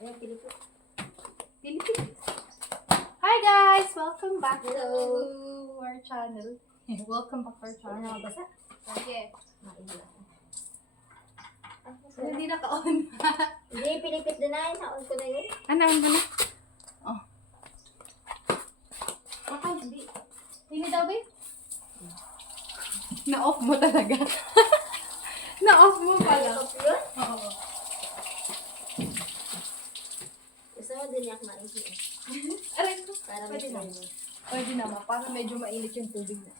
Ayan, Pilipit. Philippines. Hi guys! Welcome back Hello. to our channel. Welcome back to our Ano channel. nakabasa? Sige. Mailan. So, hindi naka-on. Hindi, Pilipit din na yun. Naon ko na yun. Ano mo na? Oh. Baka hindi. Hindi daw ba? Na-off mo talaga. Na-off mo pala. Ayoko yun. Oo. Gusto mo din yak maisi. Aray ko. Para Pwede may naman. Pwede naman. Para medyo mainit yung tubig na.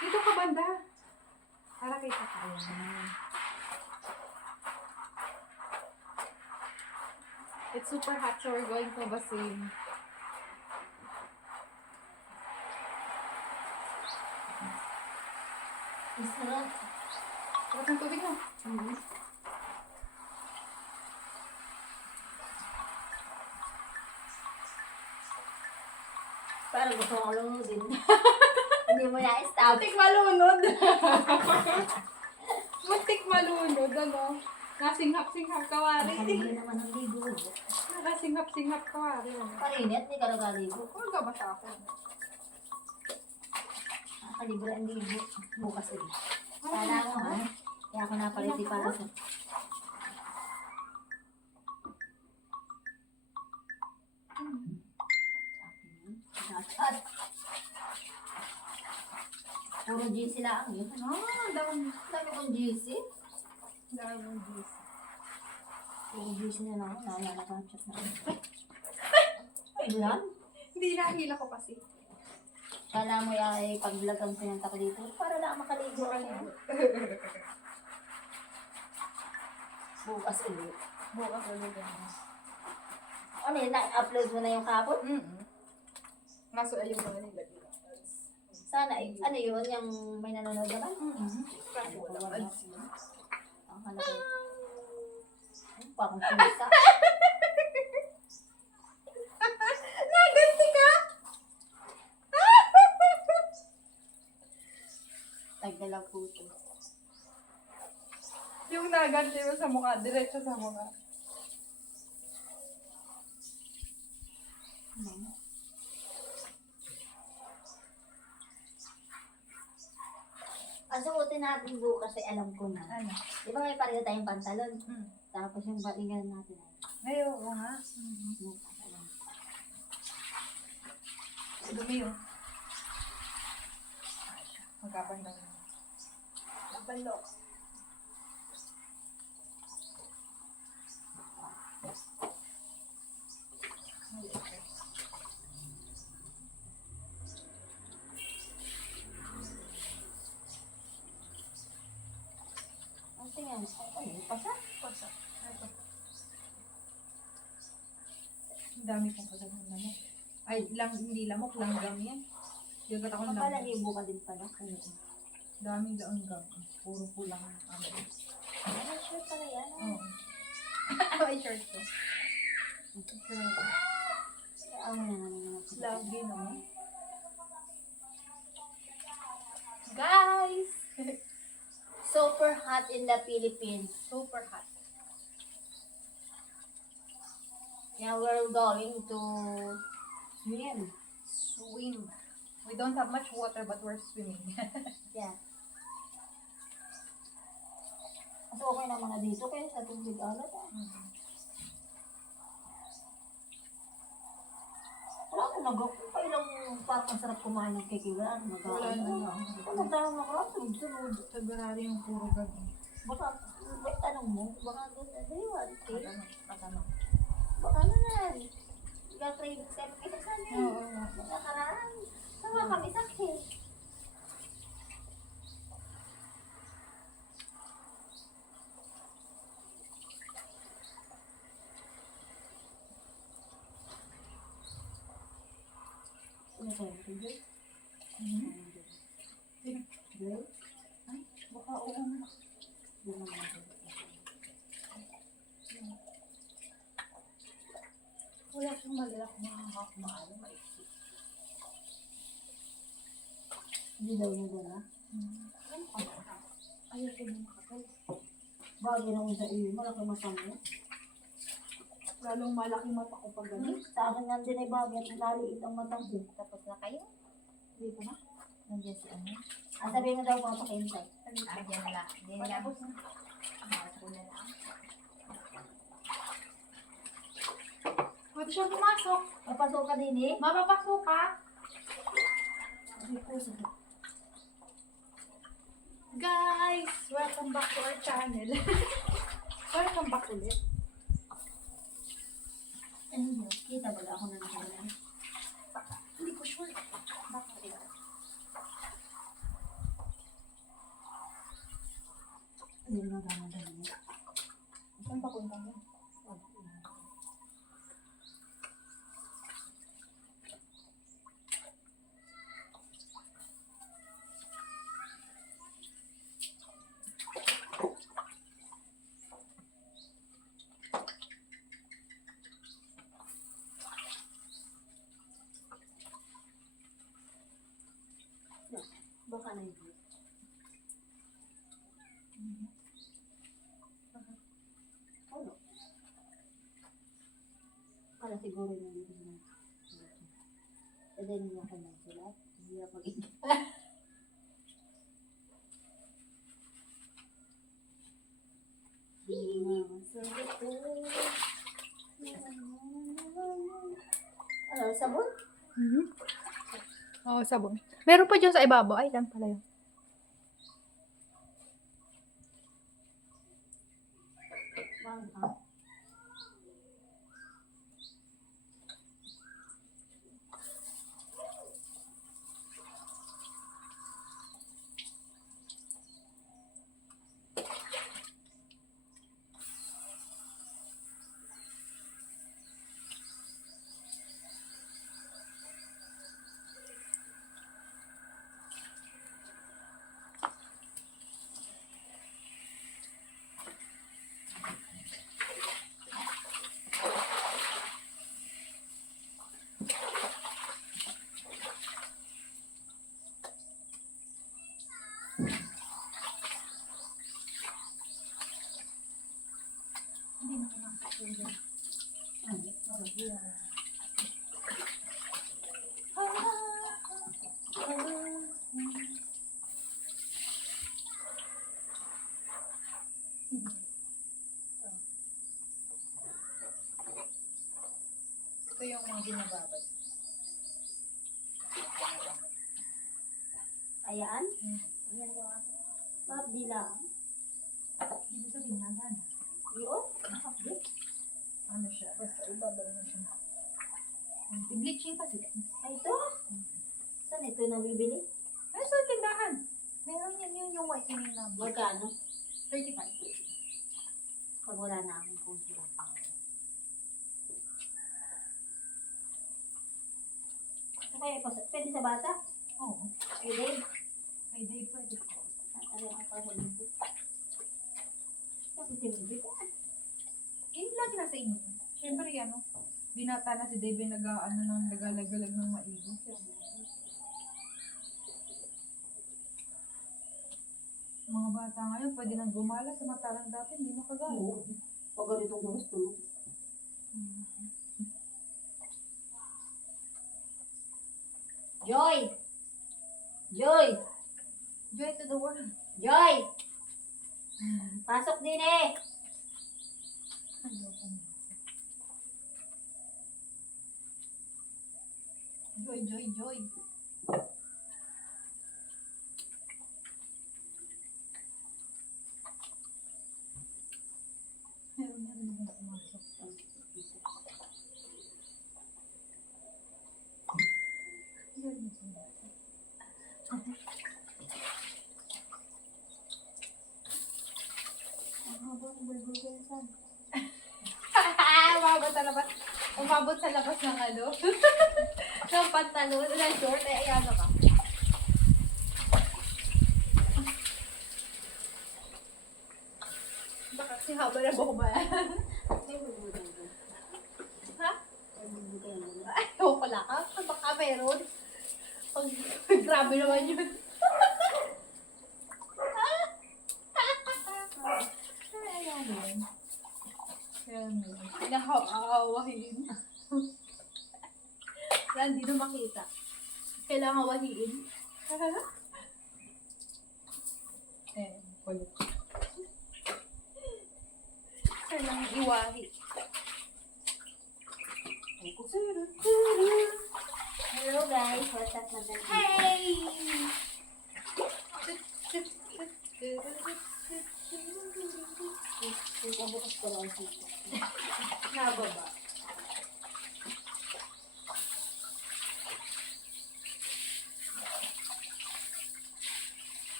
Dito ka banda. Para kita ka. Ayan. It's super hot, so we're going to basin. Masarap. Sarap ng tubig na. Parang gusto ko lumudin. Hindi mo na-stop. Muntik malunod. Muntik malunod, ano? Nasinghap-singhap kawari. Nakaligo naman ang ligo. Nakasinghap-singhap kawari. Parinit, hindi ka nagaligo. Kung gabasa ako. Nakalibre ang ligo. Bukas ulit. Kala mo ha? Kaya ako napaliti para sa... At puro GC lang yun. Ah, dami. Dami kong GC. Dami ng juice. Puro GC na lang. Nakakachat na. Ay, lang. Hindi nahila ko kasi. Kala mo ay pag-vlog ang pinanta ko dito para lang makaligo ako. Bukas ulit. Bukas ulit yan. Ano yun? Na-upload mo na yung kapon? Ngaso ayun mga nila dito. Sana, ano yun? Yung may nanonood naman? Kasi wala pansin. Ang hanap ko. Ay, parang pisa. Naganti ka? Nagdalang puto. Yung naganti mo sa mukha, diretso sa mukha. Ang suotin natin bukas ay alam ko na. Ano? Di ba may pareho tayong pantalon? Mm. Tapos yung batingan natin ay Ay, oo nga. bukas alam. Dumi yun. Magkapanda na. Magpalo. Ang tingnan, ano, pasa? Pasa. Ito. Ang dami pong kagat ng lamok. Ay, hindi lamok, langgam yan. Yagat ako ng langgam. Mapalahibo ka din pala. Ano? Daming langgam. Puro pulang ano. Ano, sure pala yan. Oo. Ay, short ko. Ano na naman. Lagi naman. Guys! Super hot in the Philippines. Super hot. Yeah, we're going to swim. Swim. We don't have much water but we're swimming. Yeah. Mas okay naman na dito kaya sa tubig alat. Wala ko nag-kailang parang ang sarap kumain ng kikilaan. Wala na. Ano tayo sunod-sunod. February yung puro gabi. Baka, may tanong mo, baka doon na daywan. Patanong. Baka naman. Nag-crave tayo isa sa amin. Oo. Baka karaan. Sama kami sakit. Ano tayo? Girl? Girl? Ay, baka oo nga. Girl naman. Wala siyang malilak mahahap mahalo maiksi. Hindi daw niya dala. Ayaw ko yung makapal. Bagay naman sa iyo, malaki masama. Lalong malaki mata ko pag gano'n. Sa akin yan din ay bagay at naliit ang mata ko. Tapos na kayo? Hindi ko na. Nandiyan si ano? Sabihin mo daw papakintay. Nandiyan na lang. Hindi na lang. Ako na lang. Pwede siya pumasok. Papasok ka din eh. Mapapasok ka. Ay, puso. Guys, welcome back to our channel. Welcome back ulit. Ano, kita ba ako na nakalala? Hindi ko sure. Bakit? Ano na naman niya? Saan papunta mo? Baka na yun. Ano? Para siguro na dito na. E then yung ako na sila. Hindi ako mag-inip. Ano, sabon? Oo, sabon. Meron pa dyan sa ibabaw. Ay, lang pala yun. Bang, Ito yung mga ginababad. Ayan? Ayan daw ako. Pabdi lang. Hindi sa binagan. Yun? Nakapdi. Ano siya? Basta ibabal mo siya. I-bleaching kasi. Ay, ito? Saan ito nabibili? Ay, sa tindahan. Meron yan yun yung whitening na black. Magkano? 35. Pag wala na akong kunti. Kaya pwede sa bata? Oo. Pwede. May day pwede ko. Ano ang pasal nito? Bakit hindi ko? Yun lagi na sa inyo. Siyempre, ano, binata na si Dave nagalagalag ng maigi. Mga bata ngayon, pwede nang gumala sa matalang dati, hindi makagala. Oo. Pag ganitong gusto. Joy! Joy! Joy to the world. Joy! Pasok din eh! Joy, joy, joy. Meron na rin bang pumasok. Meron na pumasok. Umabot sa labas ng ano. ng pantalon, ng short, ay ano ka. Baka kasi haba na buhok ba yan? Ha? Ay, wala ka. Baka meron. Grabe naman yun. kailangan wahiin. Kulit. Kailangan iwahi. Hello guys, what's up naman? Hey! Bukas ko lang dito. Nababa.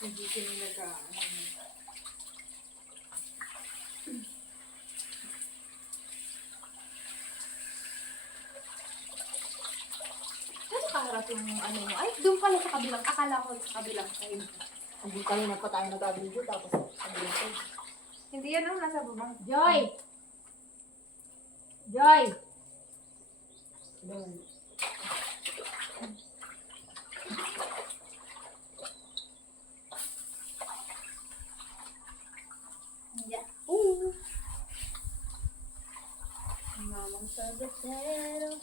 Hindi sila nag-ano. Saan nakaharap yung ano mo? Ay, doon pala sa kabilang. Akala ko sa kabilang side. Hindi kanina pa tayo nag-video tapos sabi ko. Hindi yan ang nasa bubang. Joy! Joy! Doon. Yeah. Mamang sabotero.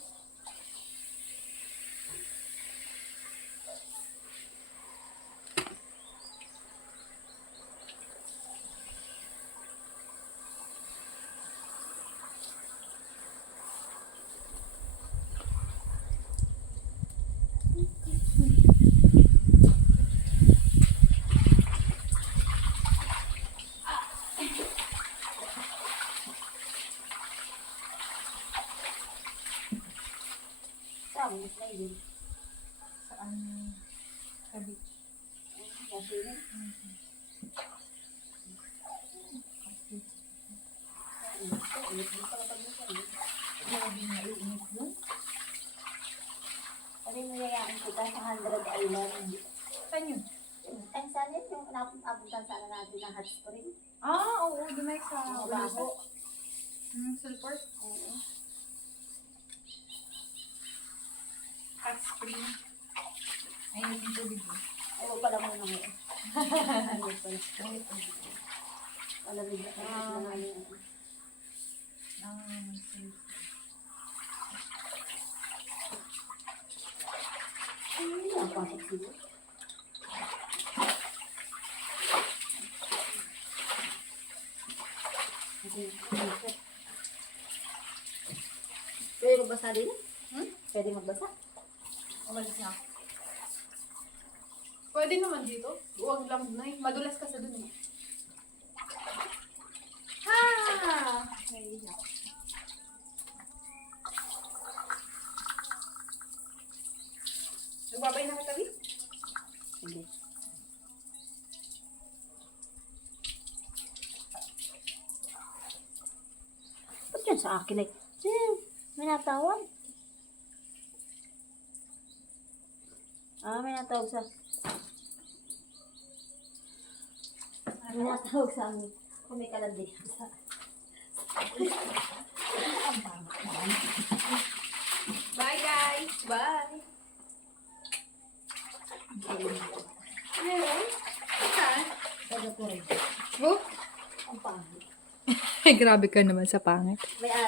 Saan? Mas na yun. Saan? Sa beach. Kasi yun. Ulit mo pala pag nasa yun. Grabe na iinit doon. Kasi niyayaan kita sa 100 Island. Saan yun? Ay, saan yun? Yung abutan sana natin ng hot spring. Ah, oo. Doon ay sa Bago. Sulport. Oo. Hot spring. Ayun yung tubig mo. Ay, huwag pala muna ngayon. Ay, huwag pala. Palamig na nga yun. Ang pasok sila. Pwede magbasa din? Pwede magbasa? Umalis na ako. Pwede naman dito. Huwag lang na eh. Madulas ka sa dun eh. Ha! Naiiyak ako. Nagbabay na kita, Lee? Sige. Ba't yan sa akin eh? May natawag. May natawag sa... May natawag sa amin. Kung may kalandi. Bye, guys! Bye! Meron? Saan? Sabi ko rin. Oh? Ang pangit. Grabe ka naman sa pangit. May ari.